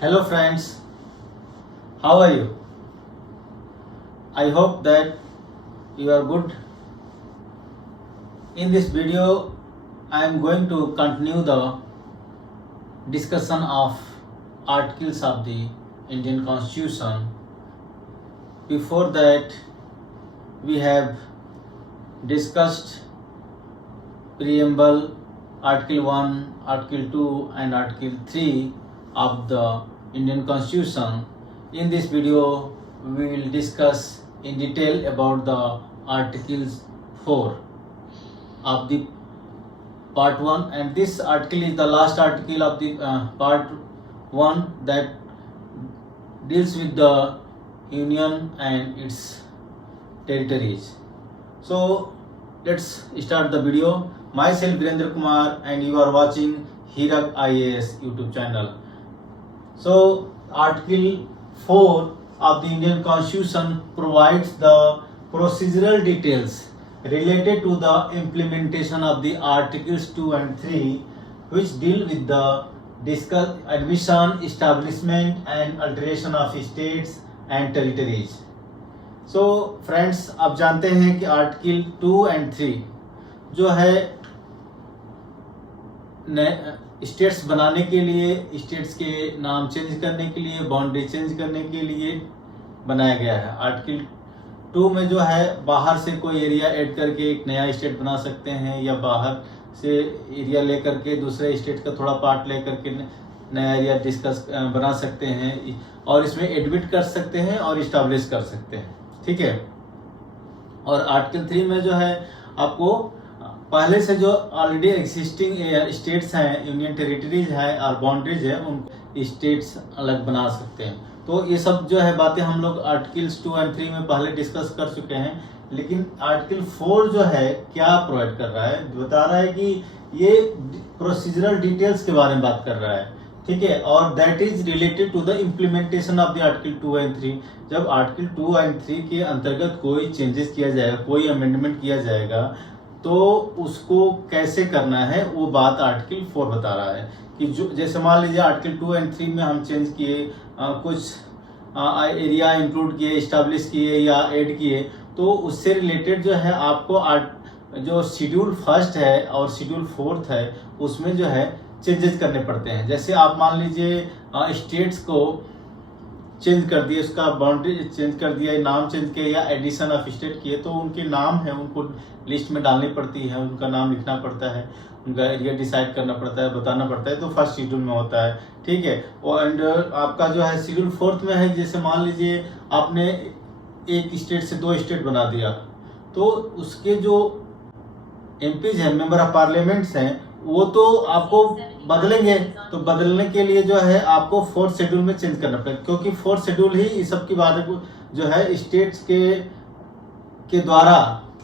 Hello friends, how are you? I hope that you are good. In this video, I am going to continue the discussion of articles of the Indian Constitution. Before that, we have discussed preamble, Article 1, Article 2 and Article 3 of the Indian Constitution. In this video, we will discuss in detail about the Articles 4 of the Part 1, and this article is the last article of the Part 1 that deals with the Union and its territories. So let's start the video. Myself Virendra Kumar and you are watching Hirak IAS YouTube channel. So Article 4 of the Indian Constitution provides the procedural details related to the implementation of the Articles 2 and 3, which deal with the admission, establishment and alteration of states and territories. So friends, आप जानते हैं कि article 2 and 3 जो है states बनाने के लिए, states के नाम चेंज करने के लिए, बाउंड्री चेंज करने के लिए बनाया गया है। आर्टिकल 2 में जो है बाहर से कोई एरिया ऐड करके एक नया स्टेट बना सकते हैं, या बाहर से एरिया लेकर के दूसरे स्टेट का थोड़ा पार्ट लेकर के नया एरिया बना सकते हैं, और इसमें एडमिट कर सकते हैं और इस्टेब्लिश कर सकते हैं। ठीक है। और आर्टिकल 3 में जो है आपको पहले से जो ऑलरेडी एग्जिस्टिंग स्टेट्स हैं, यूनियन टेरिटरीज है और बाउंड्रीज है, उन स्टेट्स अलग बना सकते हैं। तो ये सब जो है बातें हम लोग आर्टिकल्स 2 एंड 3 में पहले डिस्कस कर चुके हैं। लेकिन आर्टिकल 4 जो है क्या प्रोवाइड कर रहा है, बता रहा है कि ये प्रोसीजरल डिटेल्स के बारे में बात कर रहा है। ठीक है। और that is related to the implementation of the article 2 and 3। जब आर्टिकल 2 एंड 3 के अंतर्गत कोई चेंजेस किया जाएगा, कोई अमेंडमेंट किया जाएगा, तो उसको कैसे करना है वो बात आर्टिकल 4 बता रहा है। कि जो जैसे मान लीजिए आर्टिकल 2 एंड 3 में हम चेंज किए, कुछ एरिया इंक्लूड किए, इस्टेब्लिश किए या ऐड किए, तो उससे रिलेटेड जो है आपको जो शेड्यूल 1 है और शेड्यूल 4 है उसमें जो है चेंजेस करने पड़ते हैं। जैसे आप मान लीजिए स्टेट्स को चेंज कर दिए, उसका बाउंड्री चेंज कर दिया, नाम चेंज किया या एडिशन ऑफ स्टेट किए, तो उनके नाम है उनको लिस्ट में डालनी पड़ती है, उनका नाम लिखना पड़ता है, उनका एरिया डिसाइड करना पड़ता है, बताना पड़ता है। तो फर्स्ट शेड्यूल में होता है। ठीक है। और एंड आपका जो है शेड्यूल 4 में है, जैसे मान लीजिए आपने एक स्टेट से 2 स्टेट बना दिया, तो उसके जो एमपीज हैं, मेंबर ऑफ पार्लियामेंट्स हैं, वो तो आपको बदलेंगे। तो बदलने के लिए जो है आपको 4th शेड्यूल में चेंज करना पड़ेगा, क्योंकि 4th शेड्यूल ही इस सब की बात जो है स्टेट्स के द्वारा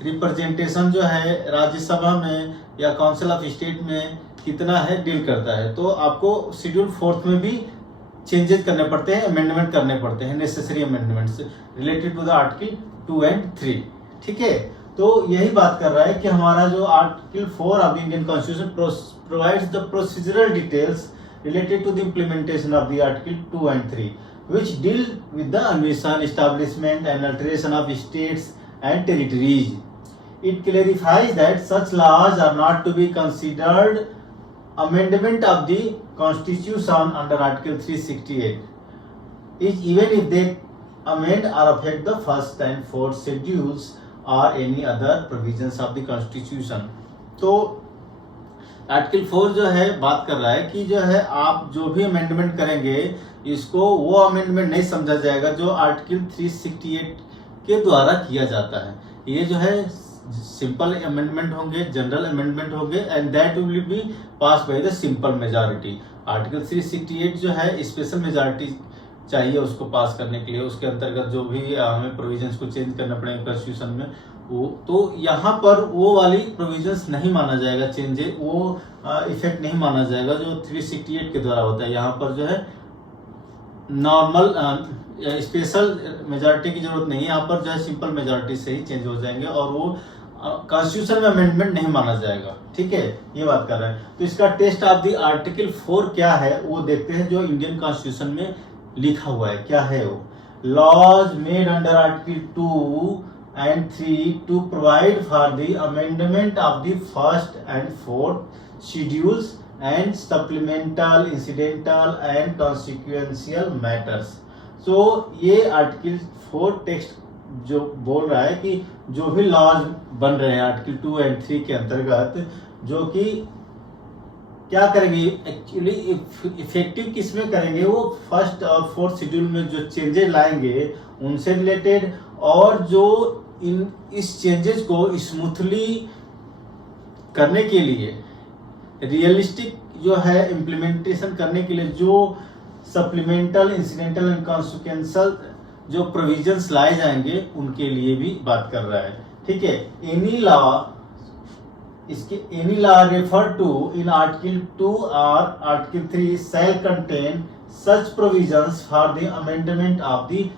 रिप्रेजेंटेशन जो है राज्यसभा में या काउंसिल ऑफ स्टेट में कितना है डील करता है। तो आपको शेड्यूल 4th में भी चेंजेस करने पड़ते हैं, अमेंडमेंट करने पड़ते हैं, necessary amendments related to the article 2 and 3। ठीक है। तो यही बात कर रहा है कि हमारा जो article 4 of the Indian constitution provides the procedural details related to the implementation of the Article 2 and 3, which deal with the admission, establishment and alteration of states and territories. It clarifies that such laws are not to be considered amendment of the Constitution under Article 368, even if they amend or affect the 1st and 4th schedules or any other provisions of the Constitution. तो article 4 जो है बात कर रहा है कि जो है आप जो भी अमेंडमेंट करेंगे, इसको वो अमेंडमेंट नहीं समझा जाएगा जो आर्टिकल 368 के द्वारा किया जाता है। ये जो है सिंपल अमेंडमेंट होंगे, जनरल अमेंडमेंट होंगे, and that will be pass by the simple majority. Article 368 जो है स्पेशल मेजॉरिटी चाहिए उसको पास करने के लिए, उसके अंतर्गत जो भी हमें प्रोविजंस को चेंज करना पड़ेगा कॉन्स्टिट्यूशन में, वो तो यहाँ पर वो वाली प्रोविजंस नहीं माना जाएगा, चेंजेस वो इफेक्ट नहीं माना जाएगा जो 368 के द्वारा होता है। यहाँ पर जो है नॉर्मल स्पेशल मेजॉरिटी की जरूरत नहीं है, यहाँ पर जो है सिंपल मेजॉरिटी से ही चेंज हो जाएंगे और वो कॉन्स्टिट्यूशन में अमेंडमेंट नहीं माना जाएगा। ठीक है, ये बात कर रहे हैं। तो इसका टेस्ट ऑफ द आर्टिकल 4 क्या है वो देखते हैं, जो इंडियन कॉन्स्टिट्यूशन में लिखा हुआ है क्या है वो। Laws made under article 2 and 3 to provide for the amendment of the first and fourth schedules and supplemental, incidental and consequential matters। so ये आर्टिकल 4 टेक्स्ट जो बोल रहा है कि जो भी लॉज बन रहे हैं आर्टिकल 2 एंड 3 के अंतर्गत, जो कि क्या करेंगे एक्चुअली इफेक्टिव किस में करेंगे, वो फर्स्ट और फोर्थ शेड्यूल में जो चेंजेस लाएंगे उनसे रिलेटेड, और जो इस चेंजेस को स्मूथली करने के लिए, रियलिस्टिक जो है इम्प्लीमेंटेशन करने के लिए जो सप्लीमेंटल, इंसिडेंटल एंड कॉन्सिक्वेंशियल जो प्रोविजंस लाए जाएंगे उनके लिए भी बात कर रहा है। ठीक है, any law refer to in article 2 और article 3 shall contain such provisions for the amendment of the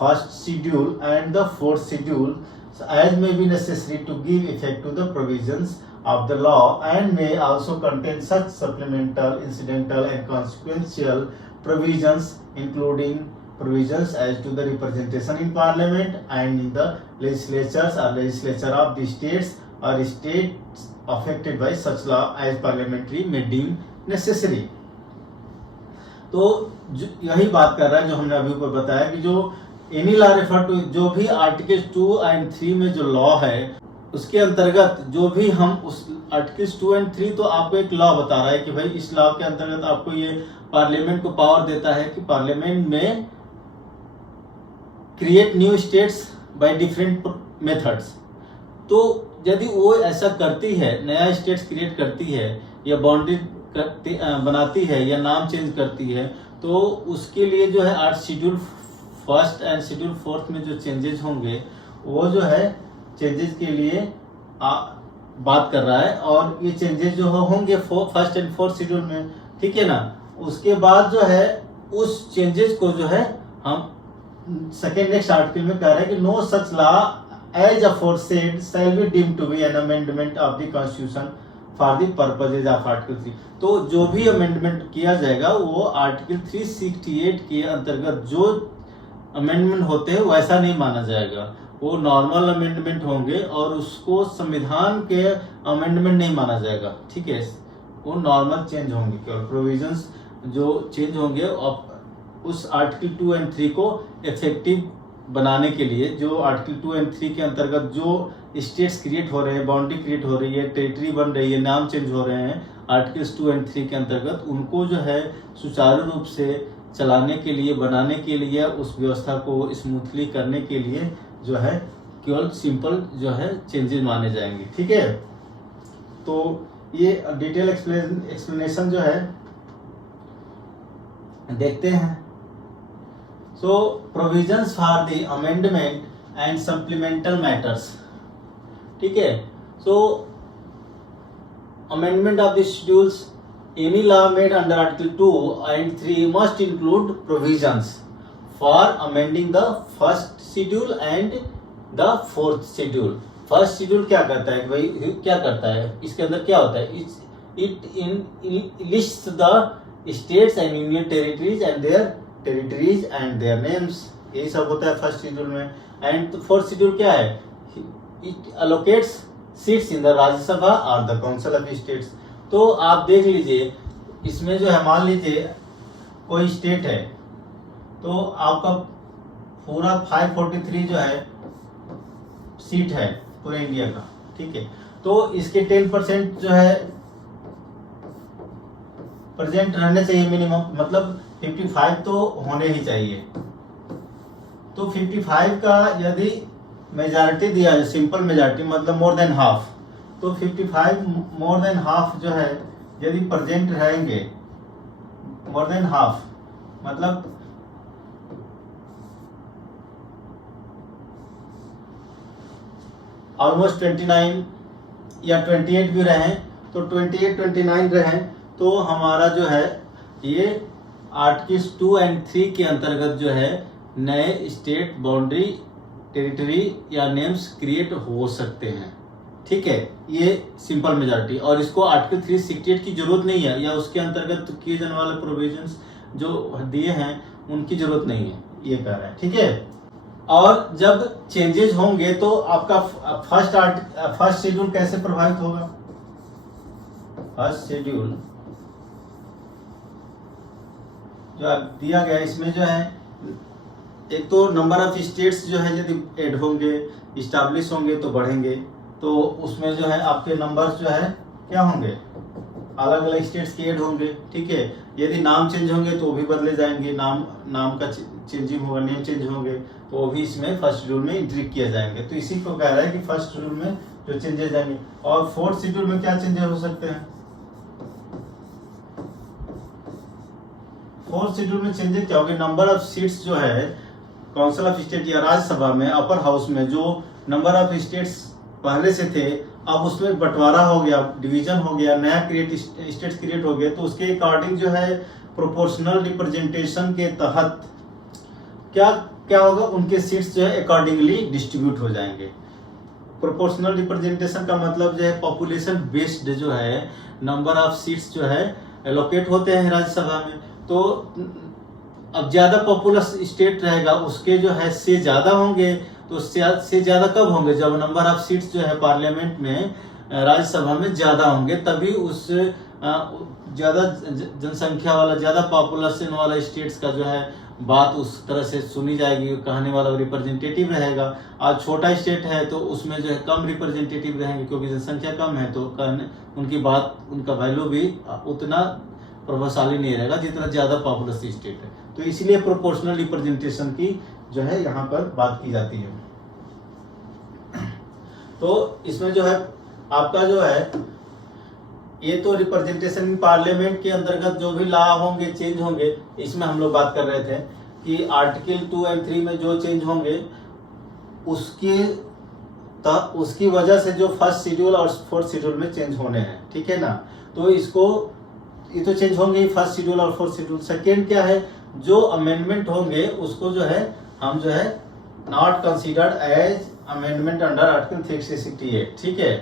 first schedule and the fourth schedule as may be necessary to give effect to the provisions of the law, and may also contain such supplemental, incidental and consequential provisions, including provisions as to the representation in parliament and in the legislatures or legislature of the states or states affected by such law as parliamentary may deem necessary। तो यही बात कर रहा है जो हमने अभी ऊपर बताया कि जो एनी लॉ रेफर टू, जो भी आर्टिकल 2 एंड 3 में जो लॉ है उसके अंतर्गत जो भी हम उस आर्टिकल 2 एंड 3 तो आपको एक लॉ बता रहा है कि भाई इस लॉ के अंतर्गत आपको ये पार्लियामेंट को पावर देता है कि पार्लियामेंट में create new states by different methods. तो यदि वो ऐसा करती है, नया स्टेट्स क्रिएट करती है या बाउंड्री बनाती है या नाम चेंज करती है, तो उसके लिए जो है 8 शेड्यूल फर्स्ट एंड शेड्यूल 4 में जो चेंजेस होंगे वो जो है चेंजेस के लिए बात कर रहा है, और ये चेंजेस जो होंगे फर्स्ट एंड फोर्थ शेड्यूल में। ठीक है ना, उसके बाद जो है उस चेंजेस को जो है हम सेकेंड नेक्स्ट आर्टिकल में कह रहे हैं कि no such law as aforesaid shall be deemed to be an amendment of the constitution for the purposes of article 3। तो जो भी अमेंडमेंट किया जाएगा वो आर्टिकल 368 के अंतर्गत जो अमेंडमेंट होते हैं वैसा नहीं माना जाएगा, वो नॉर्मल अमेंडमेंट होंगे और उसको संविधान के अमेंडमेंट नहीं माना जाएगा। ठीक है, वो नॉर्मल चेंज होंगे, केवल प्रोविजंस जो चेंज होंगे उस आर्टिकल 2 एंड 3 को इफेक्टिव बनाने के लिए, जो आर्टिकल 2 एंड 3 के अंतर्गत जो स्टेट्स क्रिएट हो रहे हैं, बाउंड्री क्रिएट हो रही है, टेरिटरी बन रही है, नाम चेंज हो रहे हैं आर्टिकल्स 2 एंड 3 के अंतर्गत, उनको जो है सुचारू रूप से चलाने के लिए, बनाने के लिए, उस व्यवस्था को स्मूथली करने के लिए जो है केवल सिंपल जो है चेंजेस माने जाएंगे। ठीक है, तो ये डिटेल एक्सप्लेनेशन जो है देखते हैं। So provisions for the amendment and supplemental matters. ठीक है, so amendment of the schedules, any law made under article 2 and 3 must include provisions for amending the first schedule and the fourth schedule। First schedule क्या करता है भाई, क्या करता है, इसके अंदर क्या होता है, it lists the states and union territories and their names, यही सब होता है फर्स्ट शेड्यूल में। एंड फोर्थ शेड्यूल क्या है, it allocates seats in the Rajya Sabha और the council of states। तो आप देख लीजिए इसमें जो है, मान लीजिए कोई स्टेट है तो आपका पूरा 543 जो है सीट है पूरे इंडिया का। ठीक है, तो इसके 10% जो है प्रेजेंट रहने चाहिए मिनिमम, मतलब 55 तो होने ही चाहिए। तो 55 का यदि मेजॉरिटी दिया है, सिंपल मेजॉरिटी मतलब मोर देन हाफ, तो 55 मोर देन हाफ जो है यदि प्रेजेंट रहेंगे, मोर देन हाफ मतलब ऑलमोस्ट 29 या 28 भी रहे, तो 28-29 रहे, तो हमारा जो है ये आर्टिकल्स 2 एंड 3 के अंतर्गत जो है नए स्टेट बाउंड्री टेरिटरी या नेम्स क्रिएट हो सकते हैं। ठीक है, ये सिंपल मेजॉरिटी, और इसको आर्टिकल 368 की जरूरत नहीं है, या उसके अंतर्गत किए जाने वाले प्रोविजंस जो दिए हैं उनकी जरूरत नहीं है, ये कह रहा है। ठीक है, और जब चेंजेस होंगे तो आपका फर्स्ट शेड्यूल कैसे प्रभावित होगा? फर्स्ट शेड्यूल जो दिया गया इसमें जो है, एक तो नंबर ऑफ स्टेट्स जो है यदि ऐड होंगे, इस्टेब्लिश होंगे तो बढ़ेंगे, तो उसमें जो है आपके नंबर्स जो है क्या होंगे, अलग अलग स्टेट्स के ऐड होंगे। ठीक है, यदि नाम चेंज होंगे तो वो भी बदले जाएंगे, नाम का चेंजिंग होगा, नेम चेंज होंगे तो वो भी इसमें फर्स्ट शेड्यूल में एंट्री किया जाएंगे। तो इसी को कह रहा है कि फर्स्ट शेड्यूल में जो चेंजेस जाएंगे। और फोर्थ शेड्यूल में क्या चेंजेस हो सकते हैं? फोर्थ शेड्यूल में चेंजेस क्या होंगे? नंबर ऑफ सीट्स जो है काउंसिल ऑफ स्टेट या राज्यसभा में, अपर हाउस में जो नंबर ऑफ स्टेट्स पहले से थे, अब उसमें बंटवारा हो गया, डिवीजन हो गया, नया स्टेट्स क्रिएट हो गए, तो उसके अकॉर्डिंग जो है प्रोपोर्शनल रिप्रेजेंटेशन के तहत क्या होगा, उनके सीट्स जो है अकॉर्डिंगली डिस्ट्रीब्यूट हो जाएंगे। प्रोपोर्शनल रिप्रेजेंटेशन का मतलब जो है पॉपुलेशन बेस्ड जो है नंबर ऑफ सीट्स जो है एलोकेट होते हैं राज्यसभा में। तो अब ज्यादा पॉपुलस स्टेट रहेगा उसके जो है से ज्यादा होंगे, तो से ज्यादा कब होंगे? जब नंबर ऑफ सीट्स जो है पार्लियामेंट में, राज्यसभा में ज्यादा होंगे, तभी उस ज्यादा जनसंख्या वाला, ज्यादा पॉपुलेशन वाला स्टेट्स का जो है बात उस तरह से सुनी जाएगी, कहने वाला रिप्रेजेंटेटिव रहेगा। आज छोटा स्टेट है तो उसमें जो है कम रिप्रेजेंटेटिव रहेंगे, क्योंकि जनसंख्या कम है, तो उनकी बात, उनका वैल्यू भी उतना प्रभावशाली नहीं रहेगा जितना ज्यादा पॉपुलस स्टेट है। तो इसलिए प्रोपोर्शनल रिप्रेजेंटेशन की जो है यहाँ पर बात की जाती है। तो इसमें जो है आपका जो है, ये तो रिप्रेजेंटेशन इन पार्लियामेंट के अंतर्गत जो भी लॉ होंगे, चेंज होंगे, इसमें हम लोग बात कर रहे थे कि आर्टिकल 2 और 3 में जो चेंज होंगे उसकी वजह से जो फर्स्ट शेड्यूल और फोर्थ शेड्यूल में चेंज होने हैं। ठीक है ना, तो ये तो चेंज होंगे फर्स्ट शेड्यूल और फोर्थ शेड्यूल। सेकेंड क्या है, जो अमेंडमेंट होंगे उसको जो है हम जो है not considered as amendment under article 368। ठीक है,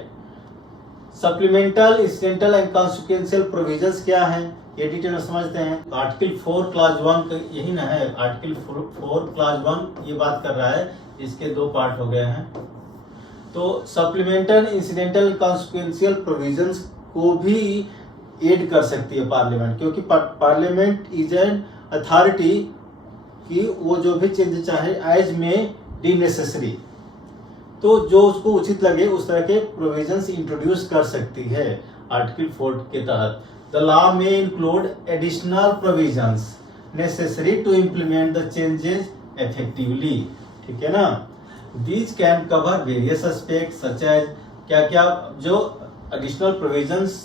supplemental, incidental and consequential provisions क्या है, ये डिटेल में समझते हैं। आर्टिकल 4 क्लॉज 1 यही ना है, आर्टिकल 4 क्लॉज 1 ये बात कर रहा है, इसके दो पार्ट हो गए हैं। तो सप्लीमेंटल, इंसिडेंटल, कॉन्सिक्वेंशियल प्रोविजंस को भी ऐड कर सकती है पार्लियामेंट, क्योंकि पार्लियामेंट इज एन अथॉरिटी कि वो जो भी चेंज चाहे एज में डी नेसेसरी, तो जो उसको उचित लगे उस तरह के प्रोविजंस इंट्रोड्यूस कर सकती है आर्टिकल 4 के तहत। द लॉ में include additional provisions necessary to implement the changes effectively. ठीक है ना, these can cover various aspects such as, क्या जो एडिशनल प्रोविजंस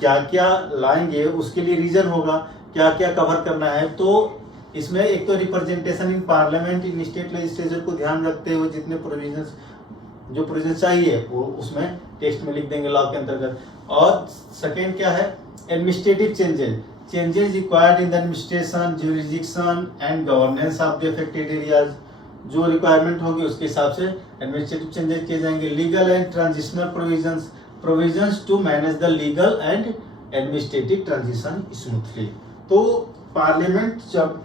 क्या लाएंगे उसके लिए रीजन होगा, क्या कवर करना है। तो इसमें एक तो representation in parliament, in state legislature को ध्यान रखते हुए जितने प्रोविजन चाहिए वो उसमें टेक्स्ट में लिख देंगे लॉ के अंतर्गत। और सेकेंड क्या है, administrative changes required in the administration, jurisdiction and governance of the affected areas, जो रिक्वायरमेंट होगी उसके हिसाब से एडमिनिस्ट्रेटिव चेंजेस किए जाएंगे। Legal and transitional provisions to manage the legal and administrative transition smoothly. तो पार्लियामेंट जब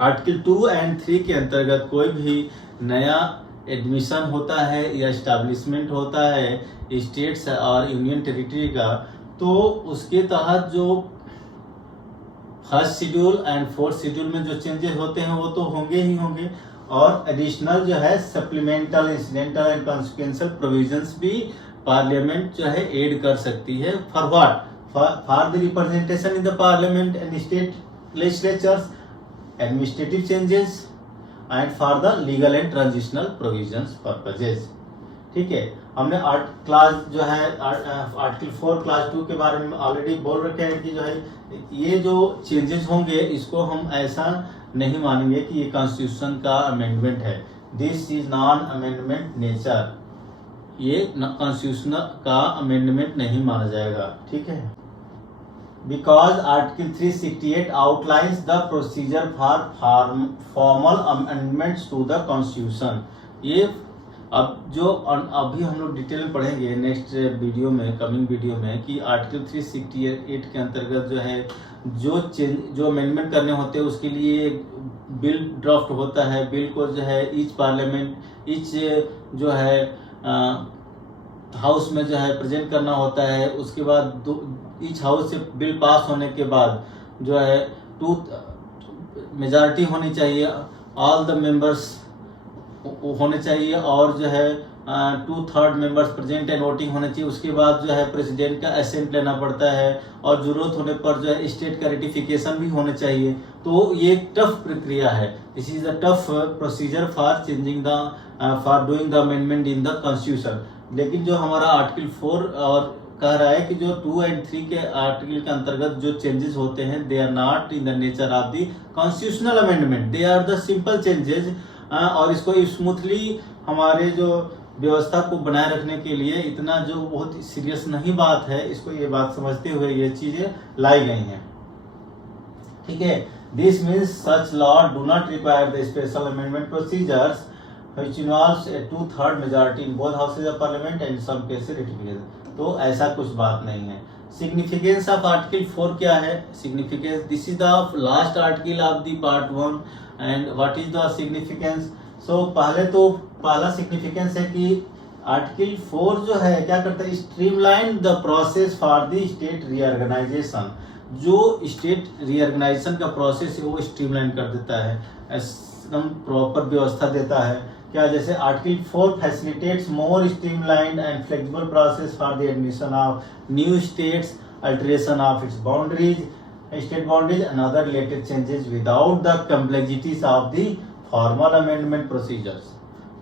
आर्टिकल 2 और 3 के अंतर्गत कोई भी नया एडमिशन होता है या एस्टैब्लिशमेंट होता है स्टेट्स और यूनियन टेरिटरी का, तो उसके तहत जो first schedule and fourth schedule में जो चेंजेस होते हैं वो तो होंगे ही होंगे, और एडिशनल जो है supplemental, incidental and consequential provisions भी पार्लियामेंट जो है ऐड कर सकती है। For what? For the representation in the parliament and state legislatures, administrative changes and for the legal and transitional provisions purposes. ठीक है, हमने क्लास जो है आर्टिकल 4 क्लास 2 के बारे में ऑलरेडी बोल रखे हैं कि जो है ये जो चेंजेस होंगे इसको हम ऐसा नहीं मानेंगे कि ये कॉन्स्टिट्यूशन का अमेंडमेंट है। This is non amendment nature, ये कॉन्स्टिट्यूशन का अमेंडमेंट नहीं माना जाएगा। ठीक है, because article 368 outlines the procedure for formal amendments to the constitution. ये अभी हम लोग डिटेल में पढ़ेंगे नेक्स्ट वीडियो में, कमिंग वीडियो में, कि आर्टिकल 368 के अंतर्गत जो है जो अमेंडमेंट करने होते हैं उसके लिए बिल ड्राफ्ट होता है। बिल को जो है ईच जो है हाउस में जो है प्रेजेंट करना होता है। उसके बाद ईच हाउस से बिल पास होने के बाद जो है मेजॉरिटी होनी चाहिए, ऑल द मेंबर्स होने चाहिए, और जो है 2/3 मेंबर्स प्रेजेंट एंड वोटिंग होने चाहिए। उसके बाद जो है प्रेसिडेंट का असेंट लेना पड़ता है, और जरूरत होने पर जो है स्टेट का रेटिफिकेशन भी होने चाहिए। तो ये एक टफ प्रक्रिया है। This is a tough procedure for changing for doing the amendment in the constitution. लेकिन जो हमारा आर्टिकल 4 और कह रहा है कि जो 2 और 3 के आर्टिकल के अंतर्गत जो चेंजेस होते हैं, they are not in the nature of the constitutional amendment, they are the simple changes. और इसको स्मूथली हमारे जो व्यवस्था को बनाए रखने के लिए इतना जो बहुत सीरियस नहीं बात है, इसको ये बात समझते हुए ये चीजें लाई गई हैं। ठीक है, this means such law do not require the special amendment procedures which involves a 2/3 majority in both houses of parliament and in some cases ratification। तो ऐसा कुछ बात नहीं है। सिग्निफिकेंस ऑफ आर्टिकल 4 क्या है? Significance, this is the last article of the part 1 and what is the significance. So पहला significance है कि आर्टिकल 4 जो है क्या करता है, streamline the process for the state reorganization. जो स्टेट रीऑर्गेनाइजेशन का प्रोसेस है वो स्ट्रीमलाइन कर देता है, एकदम प्रॉपर व्यवस्था देता है। क्या, जैसे article 4 facilitates more streamlined and flexible process for the admission of new states, alteration of its boundaries, state boundaries and other related changes without the complexities of the formal amendment procedures.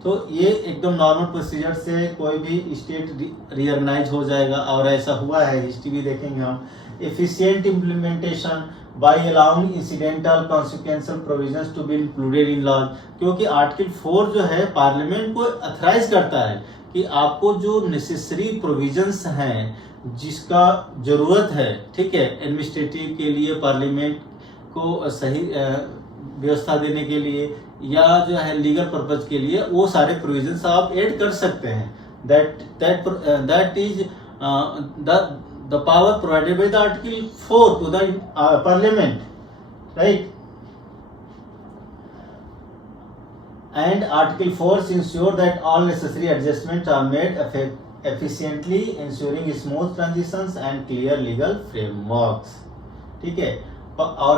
तो ये एकदम normal procedure से कोई भी state reorganise हो जाएगा, और ऐसा हुआ है, हिस्ट्री भी देखेंगे हम। Efficient implementation by allowing incidental consequential provisions to be included in law। क्योंकि आर्टिकल 4 जो है पार्लियामेंट को अथराइज करता है कि आपको जो नेसेसरी प्रोविजंस हैं जिसका जरूरत है, ठीक है, एडमिनिस्ट्रेटिव के लिए, पार्लियामेंट को सही व्यवस्था देने के लिए, या जो है लीगल पर्पज के लिए, वो सारे प्रोविजंस आप ऐड कर सकते हैं। That is the power provided by the article 4 to the parliament, right? And article 4 ensure that all necessary adjustments are made efficiently, ensuring smooth transitions and clear legal frameworks। ठीक है, और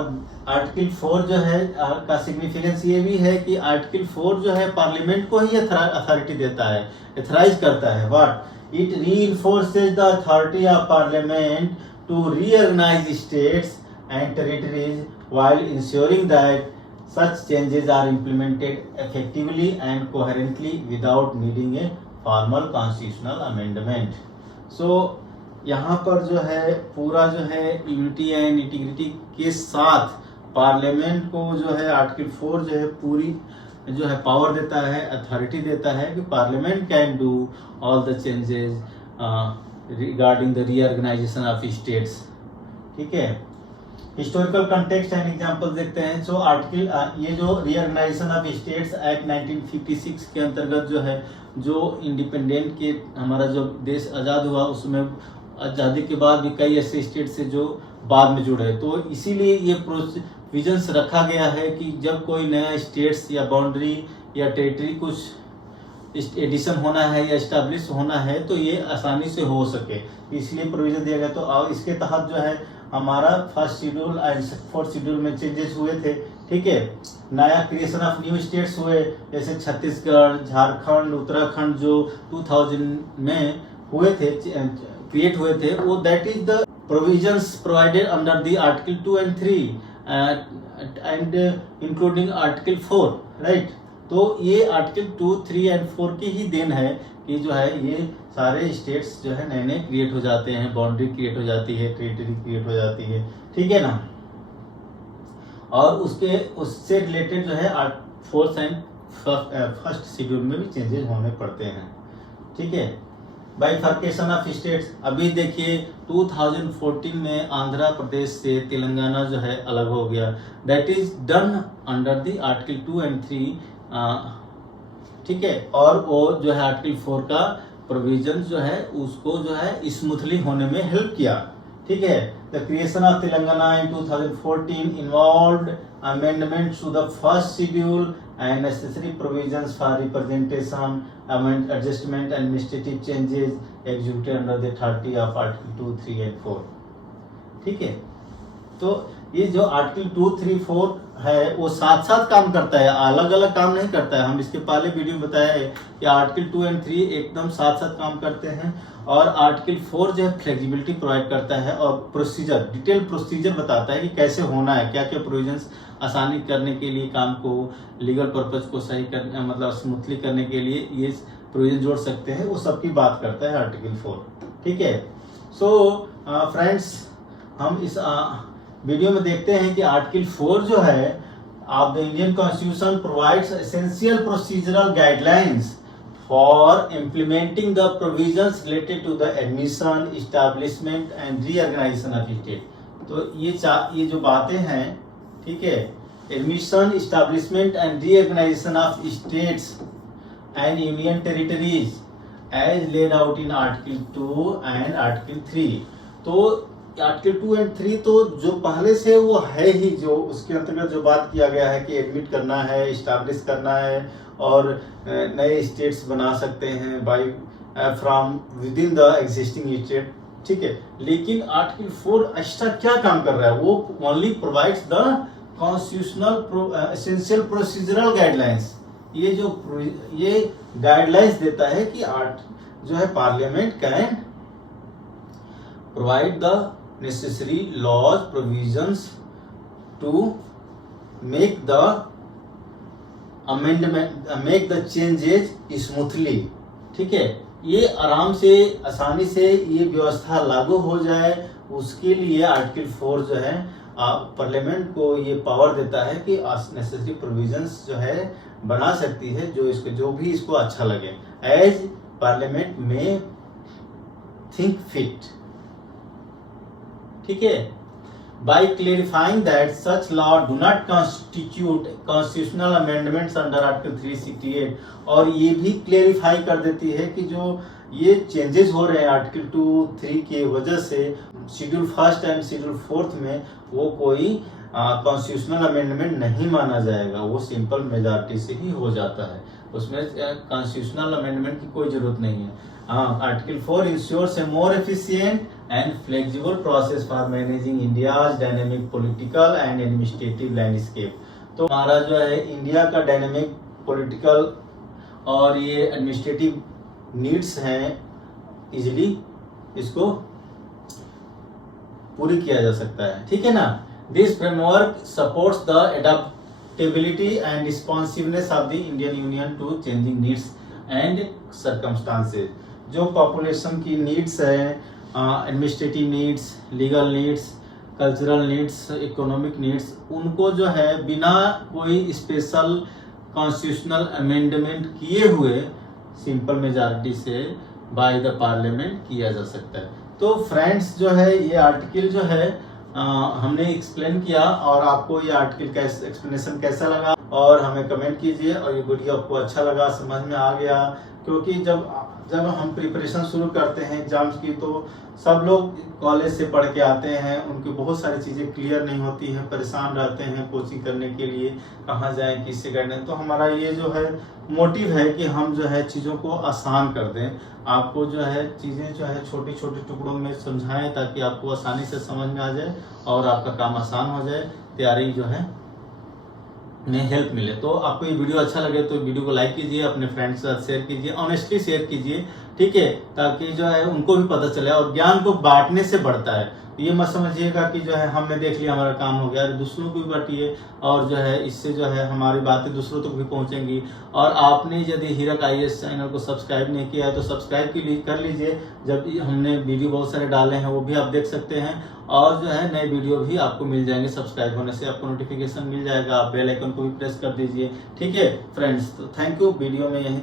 article 4 जो है का significance ये भी है कि आर्टिकल 4 जो है पार्लियामेंट को ही अथॉरिटी देता है, अथराइज करता है। What? It reinforces the authority of Parliament to reorganize states and territories while ensuring that such changes are implemented effectively and coherently without needing a formal constitutional amendment। So यहाँ पर जो है पूरा जो है यूनिटी एंड इंटीग्रिटी के साथ parliament को जो है आर्टिकल 4 जो है पूरी जो है पावर देता है, अथॉरिटी देता है कि parliament can do all the changes regarding the reorganization of states. ठीक है, हिस्टोरिकल कंटेक्स्ट एंड एग्जांपल्स देखते हैं। सो आर्टिकल ये जो रीऑर्गेनाइजेशन ऑफ स्टेट्स एक्ट 1956 के अंतर्गत जो है, जो इंडिपेंडेंट के हमारा जो देश आज़ाद हुआ, उसमें आज़ादी के बाद भी कई ऐसे स्टेट से जो बाद में जुड़े, तो इसीलिए ये प्रोविजंस रखा गया है कि जब कोई नया स्टेट्स या बाउंड्री या टेरिटरी कुछ एडिशन होना है या एस्टैब्लिश होना है तो ये आसानी से हो सके, इसलिए प्रोविजन दिया गया। तो अब इसके तहत जो है हमारा 1st schedule and 4th schedule में चेंजेस हुए थे। ठीक है, नया क्रिएशन ऑफ न्यू स्टेट्स हुए, जैसे छत्तीसगढ़, झारखंड, उत्तराखंड जो 2000 में हुए थे, क्रिएट हुए थे, वो that is the provisions provided under the article 2 and 3 and including article 4, right. तो ये आर्टिकल 2, 3 and 4 की ही देन है कि जो है ये सारे स्टेट्स जो है नए नए क्रिएट हो जाते हैं, बाउंड्री क्रिएट हो जाती है, टेरिटरी क्रिएट हो जाती है। ठीक है ना, और उससे रिलेटेड जो है 4th and 1st शेड्यूल में भी चेंजेस होने पड़ते हैं। ठीक है, बाइफर्केशन ऑफ स्टेट्स, अभी देखिए 2014 में आंध्र प्रदेश से तेलंगाना जो है अलग हो गया, that is done under the article 2 and 3 ठीक है, और वो जो है आर्टिकल 4 का प्रोविजन जो है उसको जो है स्मूथली होने में हेल्प किया, ठीक है। The creation of Telangana in 2014 involved amendments to the first schedule and necessary provisions for representation, adjustment, administrative changes executed under the authority of article 2, 3 and 4, ठीक है। तो ये जो आर्टिकल 2, 3, 4 है वो साथ साथ काम करता है, अलग अलग काम नहीं करता है। हम इसके पहले वीडियो में बताया है कि आर्टिकल 2 एंड 3 एकदम साथ साथ काम करते हैं, और आर्टिकल 4 जो है फ्लेक्सिबिलिटी प्रोवाइड करता है और प्रोसीजर, डिटेल प्रोसीजर बताता है कि कैसे होना है, क्या क्या प्रोविजंस आसानी करने के लिए, काम को लीगल पर्पज को सही करने, मतलब स्मूथली करने के लिए ये प्रोविजन जोड़ सकते हैं, वो सबकी बात करता है आर्टिकल 4, ठीक है। सो फ्रेंड्स, हम इस वीडियो में देखते हैं कि आर्टिकल 4 जो है of the Indian constitution provides essential procedural guidelines for implementing the provisions related to the admission, establishment and reorganization of state. तो ये जो बातें हैं, ठीक है, admission, establishment and reorganization of states and union territories as laid out in article 2 and article 3। तो article 2 and 3 तो जो पहले से वो है ही, जो उसके अंतर्गत जो बात किया गया है कि एडमिट करना है, इस्टेब्लिश करना है और नए स्टेट्स बना सकते हैं by from within the existing state, ठीक है। लेकिन आर्टिकल 4 एक्स्ट्रा क्या काम कर रहा है, वो only provides the constitutional essential procedural guidelines. ये गाइडलाइंस देता है कि जो है parliament can provide the necessary laws provisions to make the amendment, make the changes smoothly, ठीक है। ये आराम से, आसानी से ये व्यवस्था लागू हो जाए, उसके लिए आर्टिकल 4 जो है पार्लियामेंट को ये पावर देता है कि नेसेसरी प्रोविजंस जो है बना सकती है, जो भी इसको अच्छा लगे, as parliament may think fit, ठीक है। By clarifying that such law do not constitute constitutional amendments under article 368, और ये भी क्लेरिफाई कर देती है कि जो ये चेंजेस हो रहे हैं आर्टिकल 2, 3 के वजह से शेड्यूल 1 एंड शेड्यूल 4 में, वो कोई कॉन्स्टिट्यूशनल अमेंडमेंट नहीं माना जाएगा, वो सिंपल मेजॉरिटी से ही हो जाता है, उसमें कॉन्स्टिट्यूशनल अमेंडमेंट की कोई जरूरत नहीं है। Article 4 ensures a more efficient and flexible process for managing India's dynamic political and administrative landscape। तो हमारा जो है इंडिया का डायनेमिक पॉलिटिकल और ये एडमिनिस्ट्रेटिव नीड्स हैं, इजीली इसको पूरी किया जा सकता है, ठीक है ना। This framework supports the adaptability and responsiveness of the Indian union to changing needs and circumstances. जो पॉपुलेशन की नीड्स है, administrative needs, legal needs, cultural needs, economic needs, उनको जो है बिना कोई स्पेशल कॉन्स्टिट्यूशनल अमेंडमेंट किए हुए सिंपल मेजॉरिटी से बाय द पार्लियामेंट किया जा सकता है। तो फ्रेंड्स, जो है ये आर्टिकल जो है हमने एक्सप्लेन किया, और आपको ये आर्टिकल का एक्सप्लेनेशन कैसा लगा, और हमें कमेंट कीजिए। और ये वीडियो आपको अच्छा लगा, समझ में आ गया, क्योंकि जब हम प्रिपरेशन शुरू करते हैं एग्जाम्स की, तो सब लोग कॉलेज से पढ़ के आते हैं, उनकी बहुत सारी चीज़ें क्लियर नहीं होती हैं, परेशान रहते हैं कोचिंग करने के लिए, कहाँ जाएं, किससे करने। तो हमारा ये जो है मोटिव है कि हम जो है चीज़ों को आसान कर दें, आपको जो है चीज़ें जो है छोटी छोटी टुकड़ों में समझाएं, ताकि आपको आसानी से समझ में आ जाए और आपका काम आसान हो जाए, तैयारी जो है में हेल्प मिले। तो आपको ये वीडियो अच्छा लगे तो वीडियो को लाइक कीजिए, अपने फ्रेंड्स के साथ शेयर कीजिए, ऑनेस्टली शेयर कीजिए, ठीक है, ताकि जो है उनको भी पता चले। और ज्ञान को बांटने से बढ़ता है, ये मत समझिएगा कि जो है हमने देख लिया हमारा काम हो गया, दूसरों को भी बांटिए, और जो है इससे जो है हमारी बातें दूसरों तक भी पहुंचेंगी। और आपने यदि हीरक IAS चैनल को सब्सक्राइब नहीं किया है तो सब्सक्राइब कर लीजिए, जब हमने वीडियो बहुत सारे डाले हैं वो भी आप देख सकते हैं, और जो है नए वीडियो भी आपको मिल जाएंगे, सब्सक्राइब होने से आपको नोटिफिकेशन मिल जाएगा, आप बेल आइकन को भी प्रेस कर दीजिए, ठीक है फ्रेंड्स। तो थैंक यू, वीडियो में यही